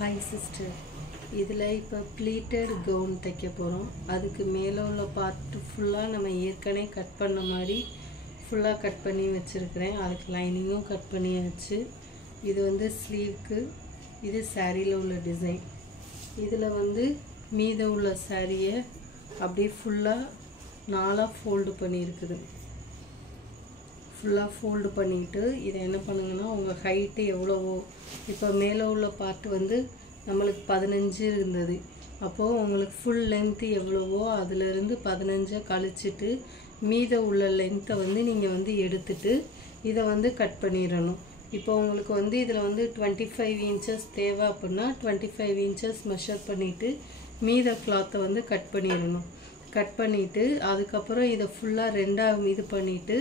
Hi sister, இதில் இப்போ pleated gown தைக்க போகிறோம். அதுக்கு மேலே உள்ள பார்ட் ஃபுல்லாக நம்ம ஏற்கனவே கட் பண்ண மாதிரி ஃபுல்லாக கட் பண்ணி வச்சுருக்கிறேன். அதுக்கு லைனிங்கும் கட் பண்ணியாச்சு. இது வந்து ஸ்லீவ்க்கு, இது சாரியில் உள்ள டிசைன். இதில் வந்து மீத உள்ள சாரியை அப்படியே ஃபுல்லாக நாலாக ஃபோல்டு பண்ணியிருக்குது. ஃபுல்லாக ஃபோல்டு பண்ணிவிட்டு இதை என்ன பண்ணுங்கன்னா உங்கள் ஹைட்டு எவ்வளவோ, இப்போ மேலே உள்ள பார்ட்டு வந்து நம்மளுக்கு 15 இருந்தது. அப்போது உங்களுக்கு ஃபுல் லென்த்து எவ்வளவோ அதிலிருந்து 15 கழிச்சிட்டு மீத உள்ள லென்த்தை வந்து நீங்கள் வந்து எடுத்துட்டு இதை வந்து கட் பண்ணிடணும். இப்போ உங்களுக்கு வந்து இதில் வந்து 25 inches தேவை அப்படின்னா 25 inches மெஷர் பண்ணிவிட்டு மீத கிளாத்தை வந்து கட் பண்ணிடணும். கட் பண்ணிவிட்டு அதுக்கப்புறம் இதை ஃபுல்லாக ரெண்டாக இது பண்ணிவிட்டு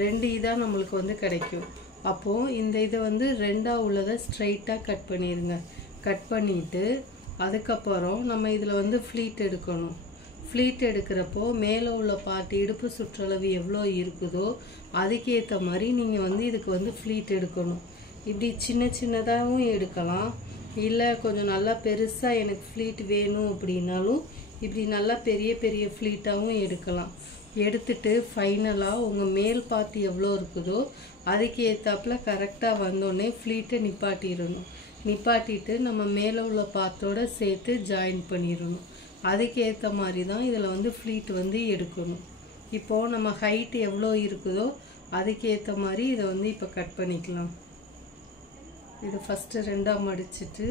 2 இதாக நம்மளுக்கு வந்து கிடைக்கும். அப்போது இந்த இதை வந்து ரெண்டாக உள்ளதை ஸ்ட்ரைட்டாக கட் பண்ணிடுங்க. கட் பண்ணிவிட்டு அதுக்கப்புறம் நம்ம இதில் வந்து ஃப்ளீட் எடுக்கணும். ஃப்ளீட் எடுக்கிறப்போ மேலே உள்ள பார்ட் இடுப்பு சுற்றளவு எவ்வளோ இருக்குதோ அதுக்கேற்ற மாதிரி நீங்கள் வந்து இதுக்கு வந்து ஃப்ளீட் எடுக்கணும். இப்படி சின்ன சின்னதாகவும் எடுக்கலாம், இல்லை கொஞ்சம் நல்லா பெருசாக எனக்கு ஃப்ளீட் வேணும் அப்படின்னாலும் இப்படி நல்லா பெரிய பெரிய ஃப்ளீட்டாகவும் எடுக்கலாம். எடுத்துட்டு ஃபைனலாக உங்கள் மேல் பார்ட் எவ்வளோ இருக்குதோ அதுக்கு ஏற்றாப்புல கரெக்டாக வந்தோடனே ஃப்ளீட்டை நிப்பாட்டிடணும். நிப்பாட்டிட்டு நம்ம மேலே உள்ள பார்த்தோட சேர்த்து ஜாயின் பண்ணிடணும். அதுக்கு ஏற்ற மாதிரி தான் இதில் வந்து ஃப்ளீட் வந்து எடுக்கணும். இப்போது நம்ம ஹைட் எவ்வளோ இருக்குதோ அதுக்கு ஏற்ற மாதிரி இதை வந்து இப்போ கட் பண்ணிக்கலாம். இதை ஃபஸ்ட்டு ரெண்டாக மடிச்சிட்டு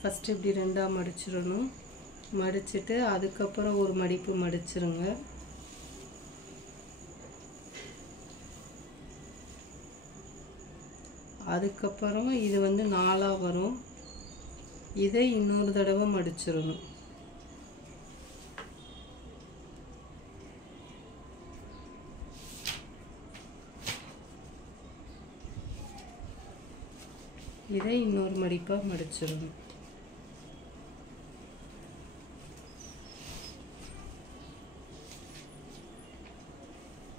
ஃபஸ்ட்டு இப்படி ரெண்டாக மடிச்சிடணும். மடிச்சிட்டு அதுக்கப்புறம் ஒரு மடிப்பு மடிச்சிருங்க. அதுக்கப்புறம் இது வந்து 4ஆக வரும். இதை இன்னொரு தடவை மடிச்சிடணும். இதை இன்னொரு மடிப்பாக மடிச்சிடணும்.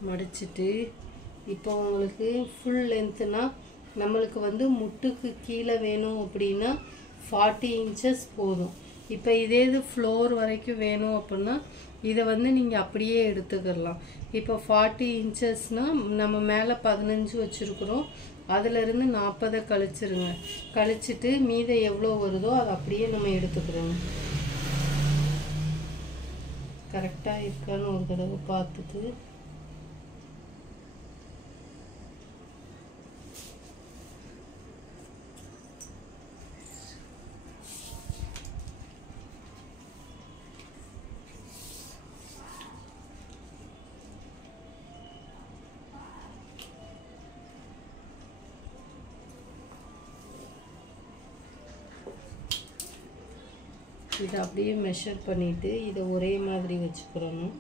மடிச்சிட்டு இப்போ உங்களுக்கு ஃபுல் லென்த்துனா நம்மளுக்கு வந்து முட்டுக்கு கீழே வேணும் அப்படின்னா 40 inches போதும். இப்போ இதே இது ஃப்ளோர் வரைக்கும் வேணும் அப்படின்னா இதை வந்து நீங்கள் அப்படியே எடுத்துக்கிடலாம். இப்போ 40 inchesனால் நம்ம மேலே 15 வச்சுருக்குறோம், அதிலிருந்து 40 கழிச்சிருங்க. கழிச்சிட்டு மீதை எவ்வளோ வருதோ அதை அப்படியே நம்ம எடுத்துக்கிறோம். கரெக்டாக இருக்கான்னு ஒரு தடவை பார்த்துட்டு இதை அப்படியே மெஷர் பண்ணிவிட்டு இதை ஒரே மாதிரி வச்சுக்கிறணும்.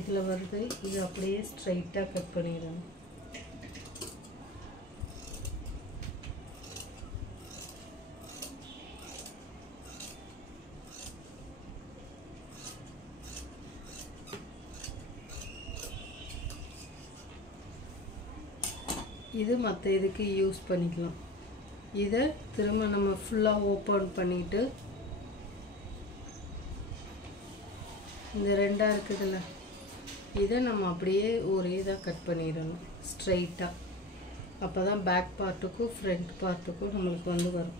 இதில் வருது, இது அப்படியே ஸ்ட்ரைட்டாக கட் பண்ணிடணும். இது மற்ற இதுக்கு யூஸ் பண்ணிக்கலாம். இதை திரும்ப நம்ம ஃபுல்லாக ஓப்பன் பண்ணிவிட்டு இந்த ரெண்டாக இருக்குதுல்ல இதை நம்ம அப்படியே ஒரே இதாக கட் பண்ணிடணும் ஸ்ட்ரைட்டாக. அப்போ தான் பேக் பார்ட்டுக்கும் ஃப்ரண்ட் பார்ட்டுக்கும் நம்மளுக்கு வந்து வரும்.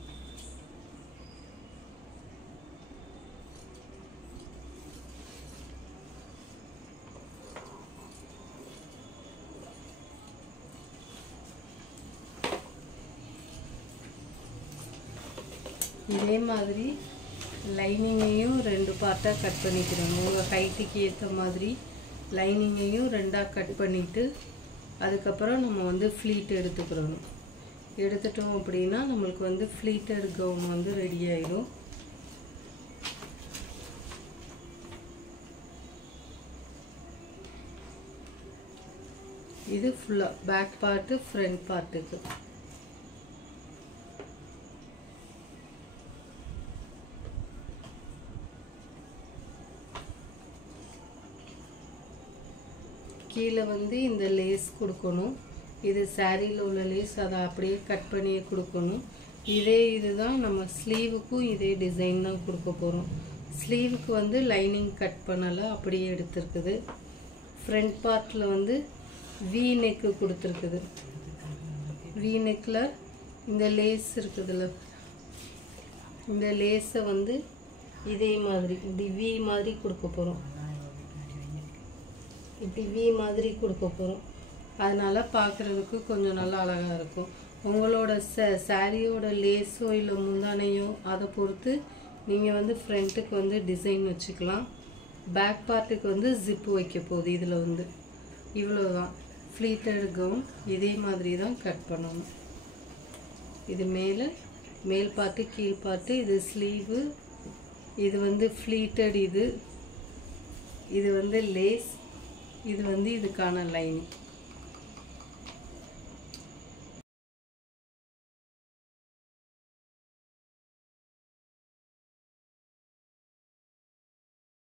இதே மாதிரி லைனிங்கையும் 2 பார்ட்டாக கட் பண்ணிக்கிறோம். உங்கள் ஹைட்டுக்கு ஏற்ற மாதிரி லைனிங்கையும் 2ஆக கட் பண்ணிவிட்டு அதுக்கப்புறம் நம்ம வந்து ஃப்ளீட் எடுத்துக்கிறோம். எடுத்துட்டோம் அப்படின்னா நம்மளுக்கு வந்து ஃப்ளீட்டட் கவுன் வந்து ரெடி ஆயிடும். இது ஃபுல்லாக பேக் பார்ட்டு ஃப்ரண்ட் பார்ட்டுக்கு. கீழே வந்து இந்த லேஸ் கொடுக்கணும். இது சாரியில் உள்ள லேஸ், அதை அப்படியே கட் பண்ணி கொடுக்கணும். இதுதான் நம்ம ஸ்லீவுக்கும் இதே டிசைன் தான் கொடுக்க போகிறோம். ஸ்லீவுக்கு வந்து லைனிங் கட் பண்ணலை, அப்படியே எடுத்துருக்குது. ஃப்ரண்ட் பார்ட்டில் வந்து வி நெக்கு கொடுத்துருக்குது. வி நெக்கில் இந்த லேஸ் இருக்குதுல்ல, இந்த லேஸை வந்து இதே மாதிரி இப்படி வி மாதிரி கொடுக்க போகிறோம். இப்படி வி மாதிரி கொடுக்க போகிறோம். அதனால் பார்க்குறதுக்கு கொஞ்சம் நல்லா அழகாக இருக்கும். உங்களோட சாரியோட லேஸோ இல்லை முந்தானையோ அதை பொறுத்து நீங்கள் வந்து ஃப்ரண்ட்டுக்கு வந்து டிசைன் வச்சுக்கலாம். பேக் பார்ட்டுக்கு வந்து ஜிப்பு வைக்க போகுது. இதில் வந்து இவ்வளோதான் ஃப்ளீட்டட் கவுன். இதே மாதிரி தான் கட் பண்ணணும். இது மேல் பார்ட்டு, கீழ் பார்ட்டு, இது ஸ்லீவு, இது வந்து ஃப்ளீட்டட், இது வந்து லேஸ், இது வந்து இதுக்கான லைனிங்.